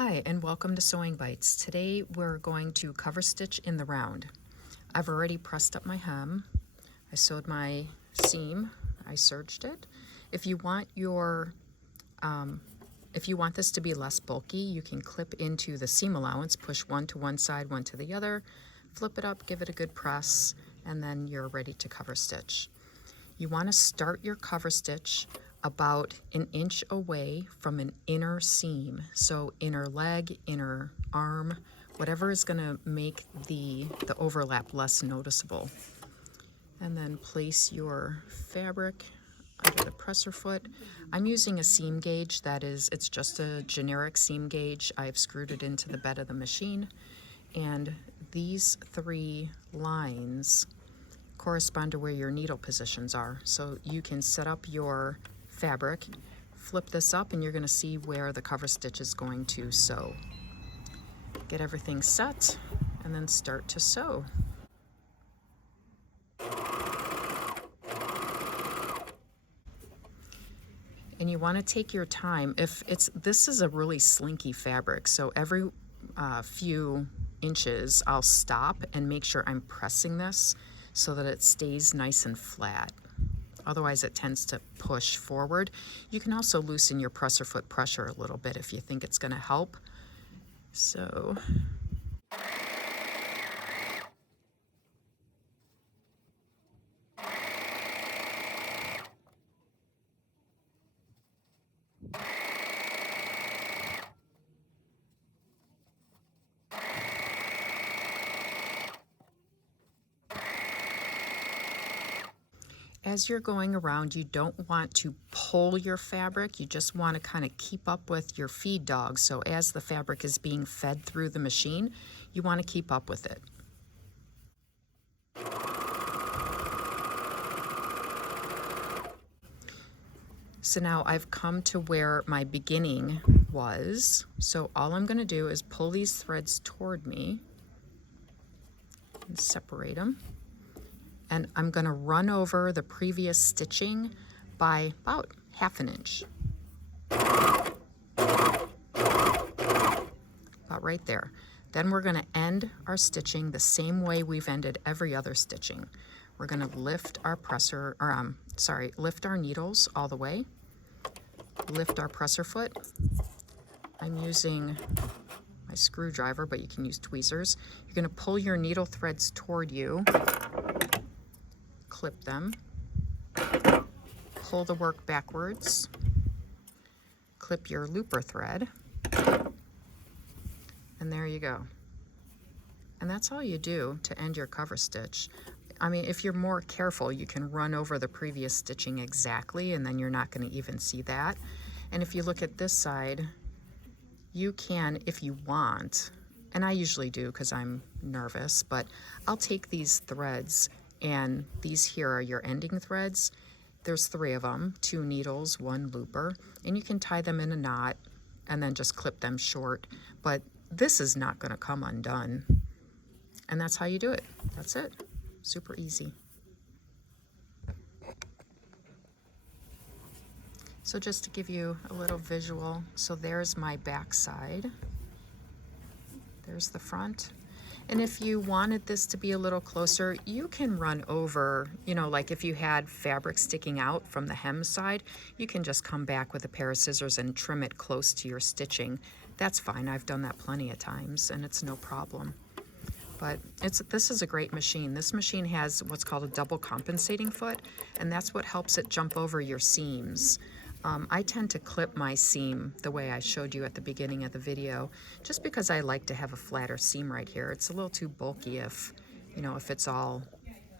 Hi, and welcome to Sewing Bites. Today we're going to cover stitch in the round. I've already pressed up my hem. I sewed my seam. I serged it. If you want this to be less bulky, you can clip into the seam allowance, push one to one side, one to the other, flip it up, give it a good press, and then you're ready to cover stitch. You want to start your cover stitch about an inch away from an inner seam. So inner leg, inner arm, whatever is going to make the overlap less noticeable. And then place your fabric under the presser foot. I'm using a seam gauge it's just a generic seam gauge. I've screwed it into the bed of the machine. And these three lines correspond to where your needle positions are. So you can set up your fabric, flip this up, and you're going to see where the cover stitch is going to sew. Get everything set and then start to sew. And you want to take your time. This is a really slinky fabric, so every few inches I'll stop and make sure I'm pressing this so that it stays nice and flat. Otherwise it tends to push forward. You can also loosen your presser foot pressure a little bit if you think it's going to help. So as you're going around, you don't want to pull your fabric. You just want to kind of keep up with your feed dog. So as the fabric is being fed through the machine, you want to keep up with it. So now I've come to where my beginning was. So all I'm going to do is pull these threads toward me and separate them. And I'm going to run over the previous stitching by about ½ inch. About right there. Then we're going to end our stitching the same way we've ended every other stitching. We're going to lift our lift our needles all the way. Lift our presser foot. I'm using my screwdriver, but you can use tweezers. You're going to pull your needle threads toward you. Clip them, pull the work backwards, clip your looper thread, and there you go. And that's all you do to end your cover stitch. I mean, if you're more careful, you can run over the previous stitching exactly, and then you're not going to even see that. And if you look at this side, you can, if you want, and I usually do because I'm nervous, but I'll take these threads, and these here are your ending threads. There's 3 of them, 2 needles, 1 looper, and you can tie them in a knot and then just clip them short. But this is not going to come undone. And that's how you do it. That's it. Super easy. So just to give you a little visual, so there's my back side. There's the front. And if you wanted this to be a little closer, you can run over, like if you had fabric sticking out from the hem side, you can just come back with a pair of scissors and trim it close to your stitching. That's fine. I've done that plenty of times, and it's no problem. But this is a great machine. This machine has what's called a double compensating foot, and that's what helps it jump over your seams. I tend to clip my seam the way I showed you at the beginning of the video, just because I like to have a flatter seam right here. It's a little too bulky if it's all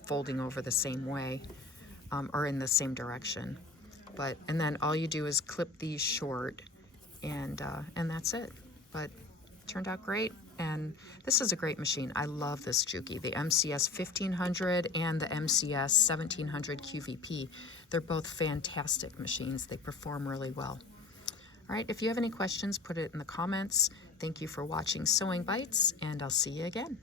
folding over the same way or in the same direction. And then all you do is clip these short, and that's it. But it turned out great, and this is a great machine. I love this Juki, the MCS 1500 and the MCS 1700 QVP. They're both fantastic machines. They perform really well. All right, if you have any questions, put it in the comments. Thank you for watching Sewing Bites, and I'll see you again.